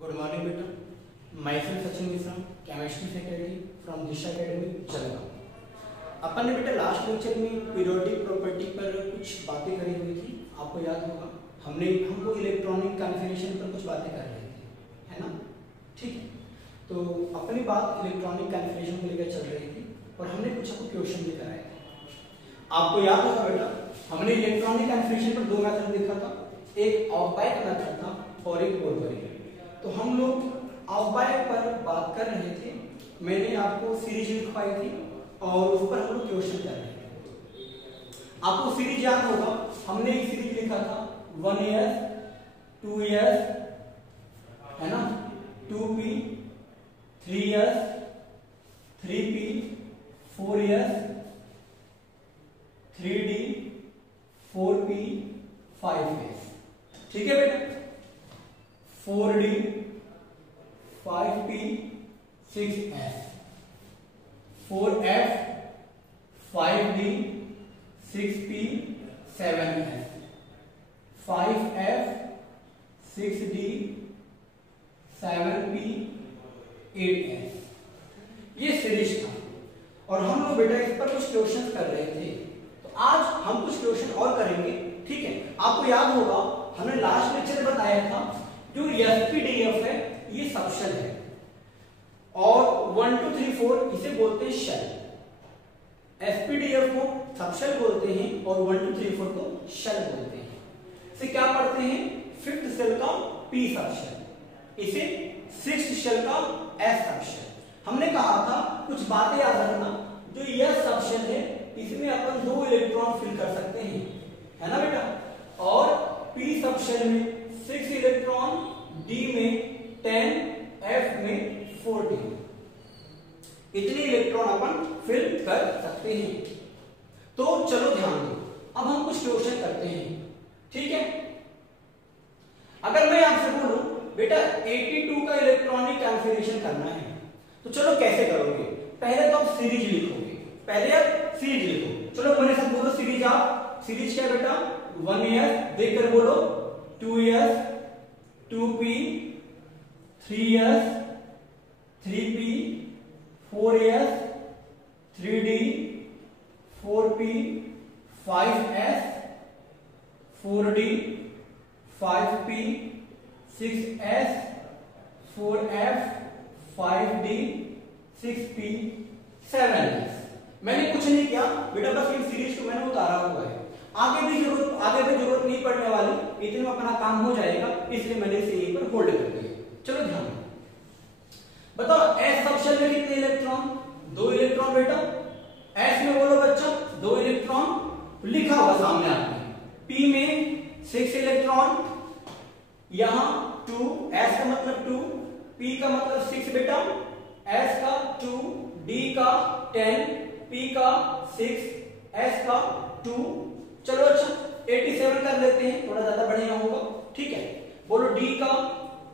Good morning बेटा, myself Sachin Mishra, chemistry faculty from Disha academy Jalgaon. अपन ने बेटा लास्ट लेक्चर में पीरियोडिक प्रॉपर्टी पर कुछ बातें करी हुई थी, आपको याद होगा। हमको इलेक्ट्रॉनिक कॉन्फ़िगरेशन पर कुछ बातें कर रहे थे, है ना। ठीक है, तो अपनी बात इलेक्ट्रॉनिक कॉन्फ़िगरेशन को लेकर चल रही थी और हमने कुछ आपको क्वेश्चन भी कराए थे। आपको याद होगा बेटा, हमने इलेक्ट्रॉनिक कॉन्फ़िगरेशन पर दो मेथड देखा था, एक ऑफ बाइक मेथड था और एक बोरबरी। तो हम लोग ऑफ बाइक पर बात कर रहे थे, मैंने आपको सीरीज लिखवाई थी और उस पर हम लोग क्वेश्चन कर रहे थे। आपको सीरीज याद होगा, हमने एक सीरीज लिखा था 1 ईयर 2 ईयर, है ना, 2p 3 year 3p 4 year 3d 4p 5 year. ठीक है बेटा, 4d 5p 6s 4f 5d 6p 7s 5f 6d 7p 8s। ये सीरीज था और हम लोग बेटा इस पर कुछ क्वेश्चन कर रहे थे। तो आज हम कुछ क्वेश्चन और करेंगे। ठीक है, आपको याद होगा हमने लास्ट लेक्चर में बताया था जो एसपीडीएफ है ये सबशेल है और 1 2 3 4 इसे बोलते हैं शेल। एसपीडीएफ को सबशेल बोलते हैं और 1 2 3 4 को शेल बोलते हैं। इसे क्या पढ़ते हैं, 5th शेल का पी सबशेल, इसे 6th शेल का एस सबशेल। हमने कहा था कुछ बातें याद रखना, जो यह सबशेल है इसमें अपन 2 इलेक्ट्रॉन फिल कर सकते हैं, है ना बेटा, और पी सबशेल में 6 इलेक्ट्रॉन, डी में 10, एफ में 14, इतने इलेक्ट्रॉन अपन फिल कर सकते हैं। तो चलो ध्यान दो, अब हम कुछ क्वेश्चन करते हैं। ठीक है, अगर मैं आपसे बोलूं बेटा 82 का इलेक्ट्रॉनिक कॉन्फ़िगरेशन करना है तो चलो कैसे करोगे। पहले तो आप सीरीज लिखोगे, पहले आप सीरीज लिखो। चलो मेरे साथ बोलो सीरीज। आप सीरीज क्या बेटा, 1 ईयर देखकर बोलो, 2 year 2p 3 year 3p 4 year 3d 4p 5s 4d 5p 6s 4f 5d 6p 7s। मैंने कुछ नहीं किया बेटा, बस इन सीरीज को मैंने उतारा हुआ है। आगे भी जरूरत नहीं पड़ने वाली, इतने में अपना काम हो जाएगा, इसलिए मैंने इसे यहीं पर होल्ड कर दिया। चलो ध्यान बताओ, एस सबशेल में कितने इलेक्ट्रॉन, 2 इलेक्ट्रॉन बेटा। एस में बोलो बच्चा 2 इलेक्ट्रॉन, लिखा हुआ सामने आपने। पी में 6 इलेक्ट्रॉन, यहां 2, एस का मतलब 2, पी का मतलब 6 बेटा, एस का 2, डी का 10, पी का 6, एस का 2। चलो अच्छा 87 कर लेते हैं, थोड़ा ज्यादा बढ़िया होगा। ठीक है, बोलो डी का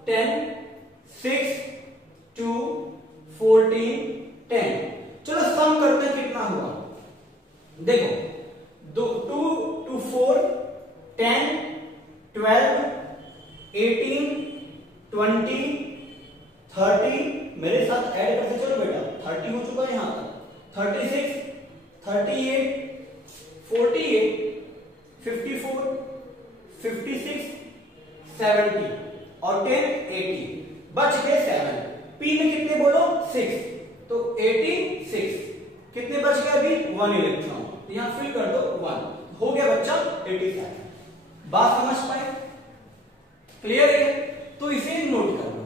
10 6 2 14 10। चलो सम करते हैं कितना हुआ, देखो 2 2 4 10 12 18 20 30। मेरे साथ ऐड करते चलो बेटा, 30 हो चुका है यहां तक, 36 38 48 54 56 70 और 10 80, बच गए 7। पी में कितने बोलो 6, तो 86 कितने बच गए अभी 1 इलेक्ट्रॉन, तो यहां फिल कर दो 1, हो गया बच्चा 87। बात समझ पाए, क्लियर है, तो इसे नोट कर लो।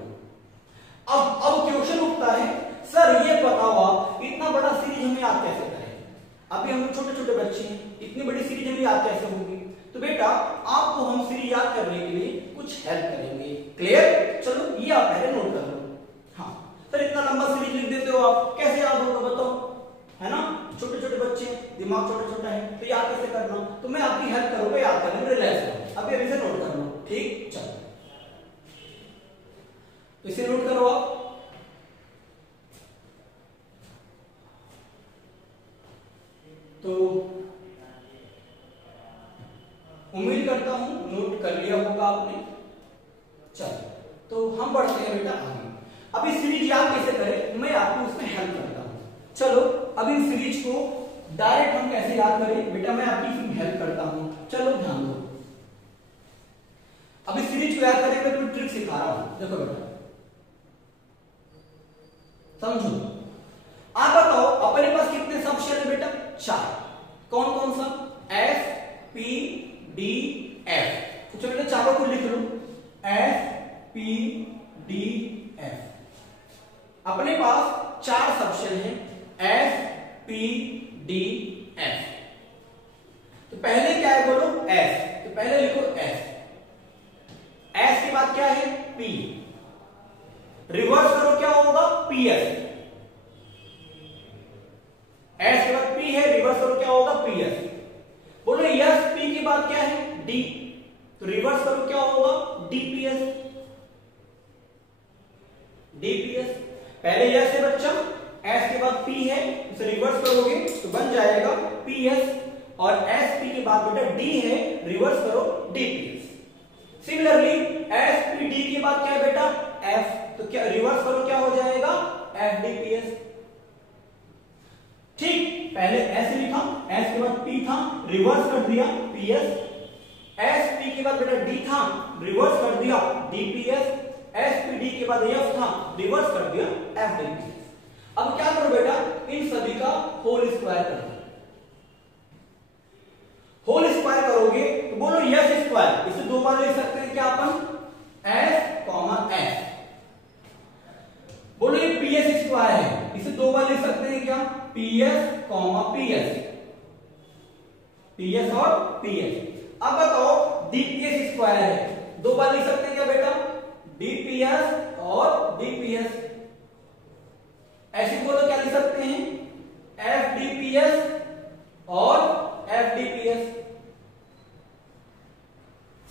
अब क्वेश्चन उठता है, सर ये बताओ आप इतना बड़ा सीरीज हमें याद कैसे करें। अभी हम छोटे छोटे बच्चे हैं, इतनी बड़ी सीरीज हमें याद कैसे होगी। तो बेटा आपको हम सीरीज याद करने के लिए कुछ हेल्प करेंगे। क्लियर, चलो ये आप पहले नोट कर लो। हाँ सर, इतना लंबा सीरीज लिख देते हो आप, कैसे याद होगा बताओ, है ना, छोटे छोटे बच्चे, दिमाग छोटा छोटा है, तो याद कैसे करना। तो मैं आपकी हेल्प करूंगा याद करने में, रिलैक्स करो, अभी अभी से नोट कर लो। ठीक, चलो तो इसे नोट करो आप। तो उम्मीद करता हूं नोट कर लिया होगा आपने। चलो तो हम हम बढ़ते हैं बेटा आगे। अब इस सीरीज याद कैसे करें, मैं आपको उसमें हेल्प करता हूं। चलो अब इन सीरीज को डायरेक्ट हम कैसे याद करें बेटा, मैं आपकी इसमें हेल्प करता हूं। चलो ध्यान दो, अब इस सीरीज को याद करें मैं तुम्हें ट्रिक सिखा रहा हूं। देखो बेटा समझो, आप बताओ अपने पास कितने सब शेल है बेटा, 4। कौन कौन सा, एस पी डी एफ। तो चलो बेटा चारों को लिख लो, एस पी डी एफ। अपने पास 4 सबशेल हैं, एस पी डी एफ। तो पहले क्या है बोलो, एस, तो पहले लिखो एस। एस के बाद क्या है, पी। रिवर्स करो क्या होगा, पी एस। एस के बाद पी है, रिवर्स करो क्या होगा, पी एस। बोलो एस पी के बाद क्या है, डी, तो रिवर्स करो क्या होगा, डीपीएस। डीपीएस पहले एस है बच्चा, एस के बाद पी है, उसे रिवर्स करोगे तो बन जाएगा पीएस, और एस पी के बाद बेटा डी है, रिवर्स करो DPS. Similarly S P D के बाद क्या है बेटा, एफ, तो क्या रिवर्स करो क्या हो जाएगा, एफ डीपीएस। ठीक, पहले एस लिखा, एस के बाद पी था, रिवर्स कर दिया पीएस। एस पी के बाद बेटा डी था, रिवर्स कर दिया डीपीएस। एस पी डी के बाद एफ था, रिवर्स कर दिया एफ डीपीएस। अब क्या करो बेटा, इन सभी का होल स्क्वायर कर दो। होल स्क्वायर करोगे तो बोलो एस स्क्वायर, इसे 2 बार लिख सकते हैं क्या अपन, एस कॉमा एस। बोलो ये पीएस स्क्वायर है, इसे 2 बार लिख सकते हैं क्या, पीएस कॉमा पीएस, पीएस और पीएस। अब बताओ डीपीएस स्क्वायर है, 2 बार लिख सकते हैं क्या बेटा, डीपीएस और डीपीएस। ऐसे बोलो क्या लिख सकते हैं, एफडीपीएस और एफडीपीएस।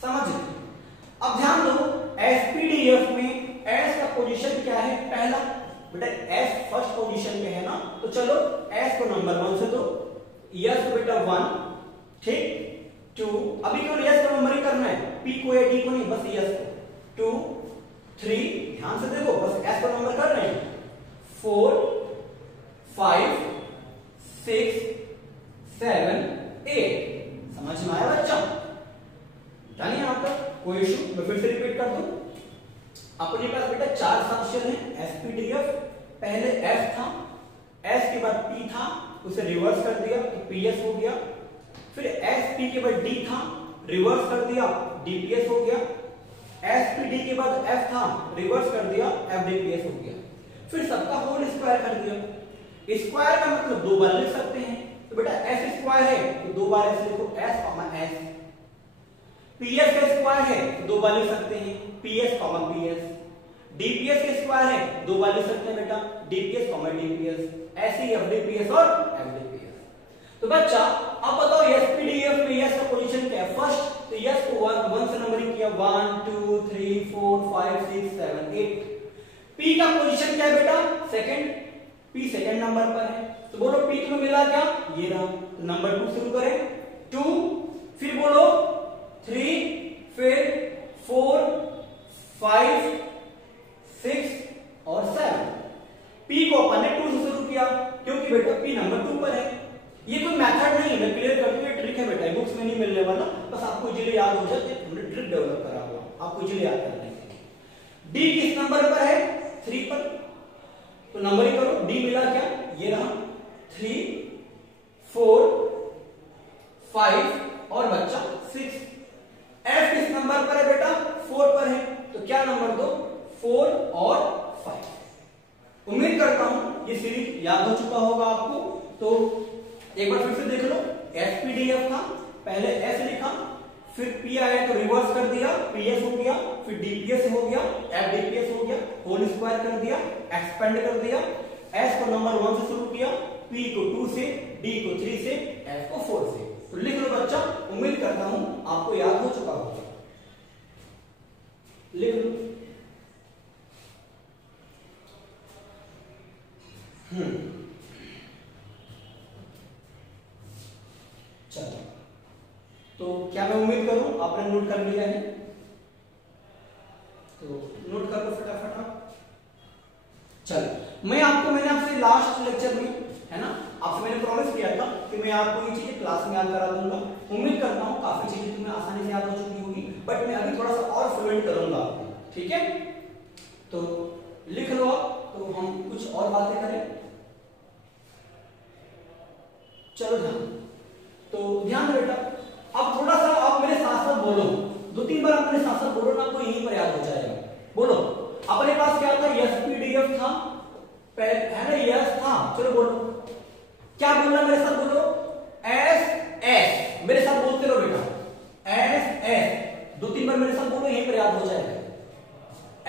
समझ, अब ध्यान दो, एसपीडीएफ में एस का पोजीशन क्या है, पहला। बेटा एस फर्स्ट पोजीशन पे है ना, तो चलो एस को नंबर 1 से दो, यस को बेटा 1, ठीक, 2, अभी केवल यस को नंबर ही करना है, पी को या डी को नहीं, बस यस को, 2 3, ध्यान से देखो बस एस को नंबर कर रहे हैं, 4 5 6 7 8। समझ में आया बच्चा, जानिए यहां तक कोई इशू, मैं फिर से रिपीट कर दूं। अपने पास बेटा 4 सबशेल हैं, एसपीडीएफ। पहले एस था, एस के बाद पी था, उसे रिवर्स कर दिया तो पीएस हो गया। फिर एस पी के बाद डी था, रिवर्स कर दिया डीपीएस हो गया। एस पी डी के बाद एफ था, रिवर्स कर दिया एफडीपीएस हो गया। फिर सबका होल स्क्वायर कर दिया। स्क्वायर का मतलब 2 बार लिख सकते हैं, तो बेटा एस स्क्वायर है तो 2 बार एस लिखो, एस कॉमा एस। पीएस का स्क्वायर है तो 2 बार लिख सकते हैं, पीएस कॉमा पीएस। डीपीएस का स्क्वायर है 2 बार लिख सकते हैं बेटा, डीपीएस कॉमा डीपीएस। ऐसे ही एफडीपीएस और एफडीपीएस। तो बच्चा अब बताओ एसपीडीएफ में यस का पोजीशन क्या है, फर्स्ट, तो यस को 1 से नंबरिंग किया, 1 2 3 4 5 6 7 8। पी का पोजीशन क्या है बेटा, सेकंड, पी सेकंड नंबर पर है, तो बोलो पी तुम्हें मिला क्या, ये रहा, तो नंबर 2 शुरू करें, 2, फिर बोलो 3, फिर 4 5 6 और 7। पी को अपन ने 2 से शुरू किया क्योंकि बेटा पी नंबर 2 पर है। ये कोई मेथड नहीं है, मैं क्लियर कर दूं, ये ट्रिक है बेटा, बुक्स में नहीं मिलने वाला, बस आपको इजीली याद हो जाए, हमने ट्रिक डेवलप करा हुआ, आपको इजीली याद कर लेंगे। डी किस नंबर पर है, 3 पर, तो नंबर ही करो, डी मिला क्या, ये रहा 3 4 5 और बच्चा 6। एफ किस नंबर पर है बेटा, 4 पर है, तो क्या नंबर दो, 4 और 5। उम्मीद करता हूं ये सीरीज याद हो चुका होगा आपको। तो एक बार फिर से देख लो, एसपीडीएफ था, पहले एस लिखा, फिर पी आया तो रिवर्स कर दिया, पीएस हो गया, फिर डीपीएस हो गया, एफडीपीएस हो गया, होल स्क्वायर कर दिया, एक्सपेंड कर दिया, एस को नंबर 1 से शुरू किया, पी को 2 से, डी को 3 से, एफ को 4 से। तो लिख लो बच्चा, उम्मीद करता हूं आपको याद हो चुका होगा, लिख लो। चलो, तो क्या मैं उम्मीद करूं आपने नोट कर लिया है, तो नोट कर करो फटाफट आप। चलो मैंने आपसे लास्ट लेक्चर में, है ना, आपसे मैंने प्रॉमिस किया था कि मैं आपको ये चीजें क्लास में याद करा दूंगा। उम्मीद करता हूँ काफी चीजें तुम्हें आसानी से याद हो चुकी होगी, बट मैं अभी थोड़ा सा और फ्लुएंट करूंगा आपको, ठीक है। तो लिख लो आप, तो हम कुछ और बातें करें। चलो ध्यान दो बेटा। अब थोड़ा सा आप मेरे साथ साथ बोलो, 2-3 बार आप मेरे साथ साथ बोलो ना, आपको यहीं पर याद हो जाएगा। बोलो, अपने पास क्या था, यस पीडीएफ था, है ना, यस था। चलो बोलो, क्या बोलना, मेरे साथ बोलो, एस एस, मेरे साथ बोलते रहो बेटा, एस एस, 2-3 बार मेरे साथ बोलो, यहीं पर याद हो जाएगा।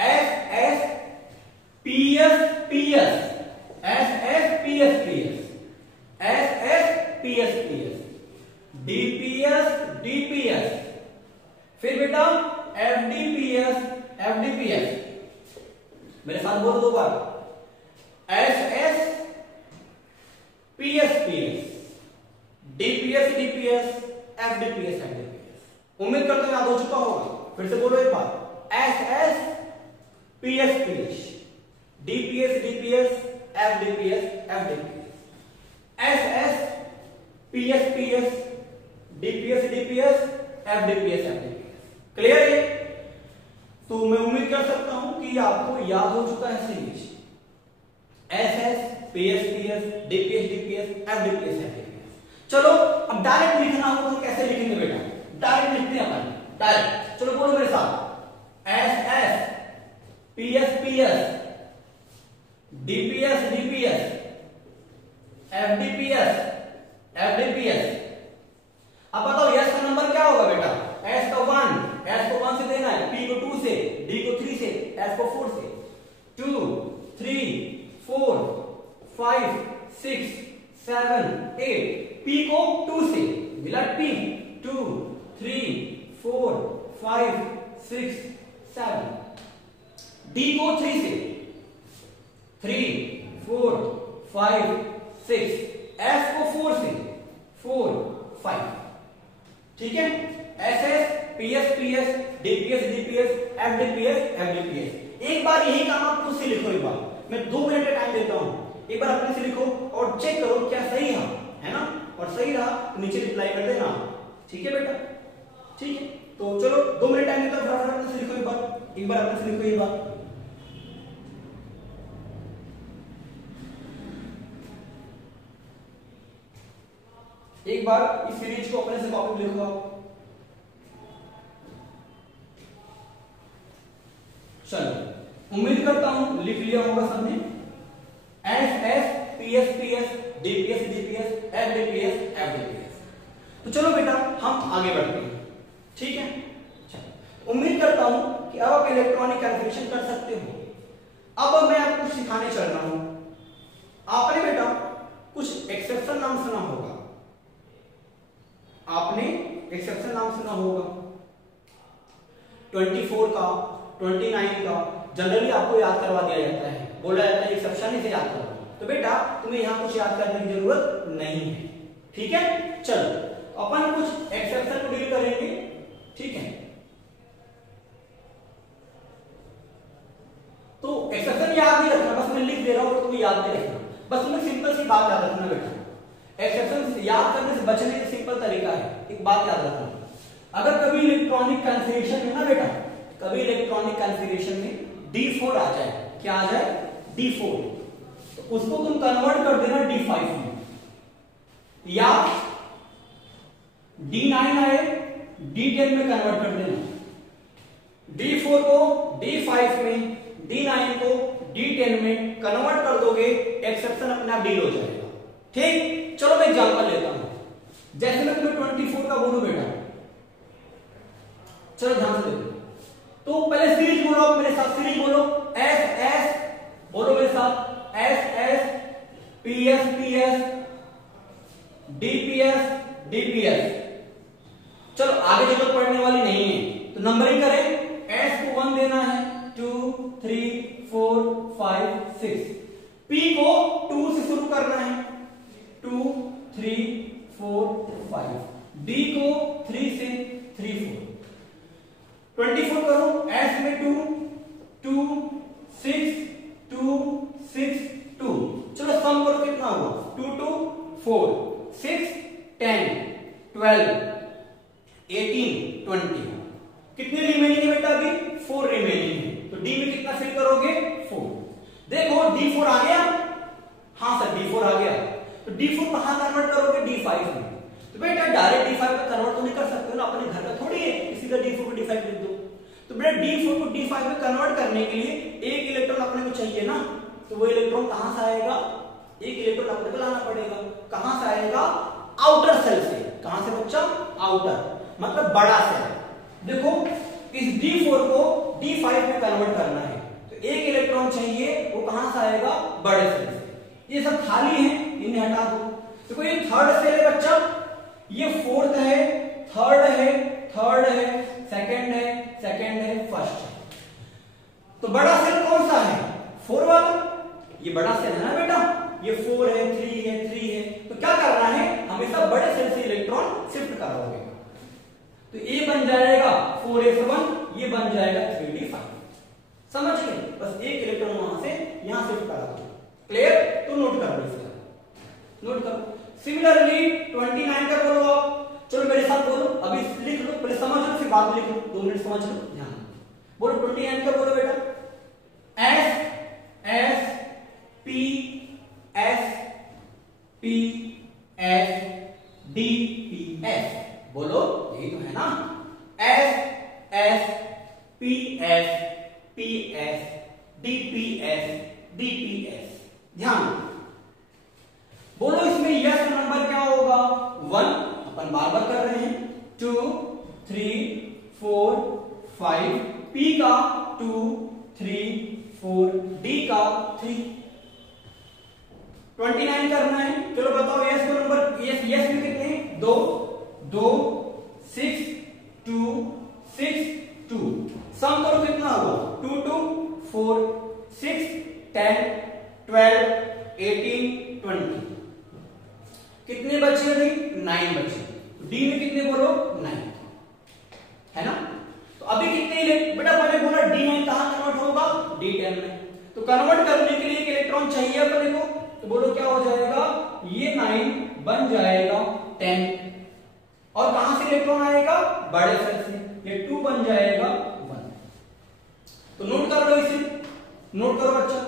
S s p s p s, s s p s p s, s s p s p s, dps dps, फिर बेटा एफडीपीएस एफडीपीएस, मेरे साथ बोलो 2 बार, s s p s p s, dps dps, fdps fdps. उम्मीद करता हूं याद हो चुका होगा। फिर से बोलो एक बार, s s p s p s, dps dps, fdps fdps, s s p s p s, dps dps, fdps fdps. Clear है? तो मैं उम्मीद कर सकता हूं कि आपको याद हो चुका है series, s s p s p s, dps dps, fdps fdps. चलो अब डायरेक्ट लिखना हो तो कैसे लिखेंगे बेटा, डायरेक्ट लिखते हैं अपन, डायरेक्ट। चलो बोलो मेरे साथ, s s p s p s, dps dps, fdps fdps. अब बताओ यस का नंबर क्या होगा बेटा, एस का 1, एस को 1 से देना है, पी को 2 से, डी को 3 से, एस को 4 से, 2 3 4 5 6 7 8, पी को 2 से, मिला पी, 2 3 4 5 6 7, डी को 3 से, 3 4 5 6, एफ को 4 से, 4 5, ठीक है। S s p s p s, dps dps, fdps fdps. एक बार यही काम आप खुद से लिखो, एक बार मैं 2 मिनट का टाइम देता हूं, एक बार अपने से लिखो और चेक करो क्या सही है ना, और सही रहा तो नीचे रिप्लाई कर देना, ठीक है बेटा, ठीक है। तो चलो 2 मिनट टाइम देता हूं, फटाफट अपने से लिखो एक बार अपने से लिखो एक बार। एक बार इस सीरीज को अपने से कॉपी लिखो आप। चलो उम्मीद करता हूं लिख लिया होगा सबने, s s p s p s, dps dps, fdps fdps. तो चलो बेटा हम आगे बढ़ते हैं, ठीक है। चलो उम्मीद करता हूं कि अब आप इलेक्ट्रॉनिक कैलकुलेशन कर सकते हो। अब मैं आपको सिखाने चल रहा हूं। आपने बेटा कुछ एक्सेप्शन नाम सुना होगा, आपने एक्सेप्शन नाम सुना होगा, 24 का, 29 का जनरली आपको याद करवा दिया जाता है, बोला जाता है एक्सेप्शन इसे याद करो। तो बेटा तुम्हें यहां कुछ याद करने की जरूरत नहीं है, ठीक है। चलो अपन कुछ एक्सेप्शन को डील करेंगे, ठीक है। तो एक्सेप्शन याद नहीं रखना, बस मैं लिख दे रहा हूं, तुम्हें याद नहीं रखना, बस तुम्हें सिंपल सी बात याद रखना बेटा। एक्सेप्शन याद करने से बचने का सिंपल तरीका है, एक बात याद रखना, अगर कभी इलेक्ट्रॉनिक कॉन्फ़िगरेशन में ना बेटा, कभी इलेक्ट्रॉनिक कॉन्फ़िगरेशन में D4 आ जाए, क्या आ जाए, D4, तो उसको तुम कन्वर्ट कर देना D5 में, या D9 आए D10 में कन्वर्ट कर देना, D4 को D5 में, D9 को D10 में कन्वर्ट कर दोगे, एक्सेप्शन अपने आप डील हो जाएगा, ठीक। चलो मैं एग्जांपल लेता हूं, जैसे मैं तुम्हें 24 का बोलूं बेटा, चलो ध्यान से देखो। तो पहले सीरीज बोलो मेरे साथ, सीरीज बोलो, एस एस, बोलो मेरे साथ, s s p s p s, dps DPS. चलो आगे जरूरत पड़ने वाली नहीं है, तो नंबरिंग करें, एस को 1 देना है, 2 3 4 5 6, पी को 2 से शुरू करना है, 2 3 4 5, डी को 3 से 3 4, 24 करो, एस में 2 2 6 2 6 2। चलो सम करो कितना हुआ 2 2 4 6 10 12 18 20। कितने रिमेनिंग है बेटा अभी 4 रिमेनिंग है। तो डी में कितना फिल करोगे 4। देखो D4 आ गया। हाँ सर D4 आ गया। तो D4 कहां कन्वर्ट करोगे D5 में। तो बेटा डायरेक्ट D5 में कन्वर्ट तो नहीं कर सकते हो ना, अपने घर का थोड़ी है इसी का D4 को D5 लिख दो। तो बेटा D4 को D5 में कन्वर्ट करने के लिए एक इलेक्ट्रॉन अपने को चाहिए ना, तो वो इलेक्ट्रॉन कहां से आएगा, एक इलेक्ट्रॉन अपने को लाना पड़ेगा। कहां से आएगा आउटर सेल से। कहां से बच्चा आउटर मतलब बड़ा सेल। देखो इस D4 को D5 में कन्वर्ट करना है तो एक इलेक्ट्रॉन चाहिए, वो कहां से आएगा बड़े सेल से। ये सब खाली है इन्हें हटा दो। देखो ये थर्ड सेल है बच्चा, ये फोर्थ है, थर्ड है, थर्ड है, सेकंड है, फर्स्ट है। तो बड़ा सेल कौन सा है 4 वाला, ये बड़ा सेल है ना बेटा, ये 4 है 3 है। तो क्या करना है हमेशा बड़े सेल से इलेक्ट्रॉन शिफ्ट करोगे। तो ये बन जाएगा 4s1, ये बन जाएगा 3d5। समझ गए, बस एक इलेक्ट्रॉन वहां से यहां शिफ्ट करा दो। क्लियर, तो नोट कर लो इसका, नोट करो। सिमिलरली 29 का बोलो आप, चलो मेरे साथ बोलो, अभी लिख लो, पहले समझ लो फिर बाद में लिख लो, 2 मिनट समझ लो, ध्यान बोलो। 29 का बोलो बेटा, S S P S P S D P S बोलो, यही तो है ना। S S P S P S D P S D P S। ध्यान बोलो, इसमें यस का नंबर क्या होगा 1, अपन बार बार कर रहे हैं, 2 3 4 5, P का 2 3 4, D का 3। 29 करना है, चलो बताओ यस का नंबर, यस में कितने 2 2 6 2 6 2। सम करो कितना होगा 2 2 4 6 10 12 18 20। कितने बचे अभी 9 बचे। डी में कितने बोलो 9 है ना। तो अभी कितने बेटा पहले बोला D9 कहां कन्वर्ट होगा D10 में। तो कन्वर्ट करने के लिए एक इलेक्ट्रॉन चाहिए अपने को, तो बोलो क्या हो जाएगा, ये 9 बन जाएगा 10 और कहां से इलेक्ट्रॉन आएगा बड़े सेल से, ये 2 बन जाएगा 1। तो नोट कर लो इसे, नोट करो बच्चा,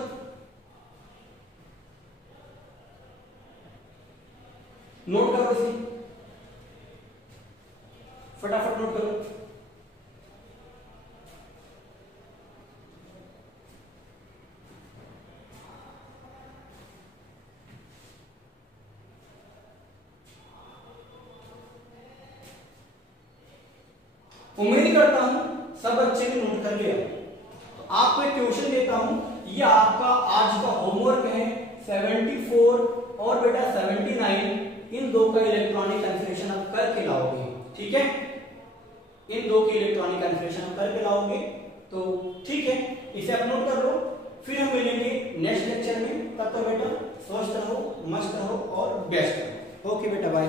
नोट करो इसे, फटाफट नोट करो। उम्मीद करता हूं सब बच्चे ने नोट कर लिया। तो आपको एक क्वेश्चन देता हूं, ये आपका आज का होमवर्क है। 74 और बेटा 79, इन दो का इलेक्ट्रॉनिक कन्फिगरेशन आप करके लाओगे, ठीक है। इन दो की इलेक्ट्रॉनिक कन्फिगरेशन आप करके लाओगे, तो ठीक है, इसे आप नोट कर लो। फिर हम मिलेंगे नेक्स्ट लेक्चर में, तब तक बेटा स्वस्थ रहो, मस्त रहो और बेस्ट रहो। ओके बेटा, बाय।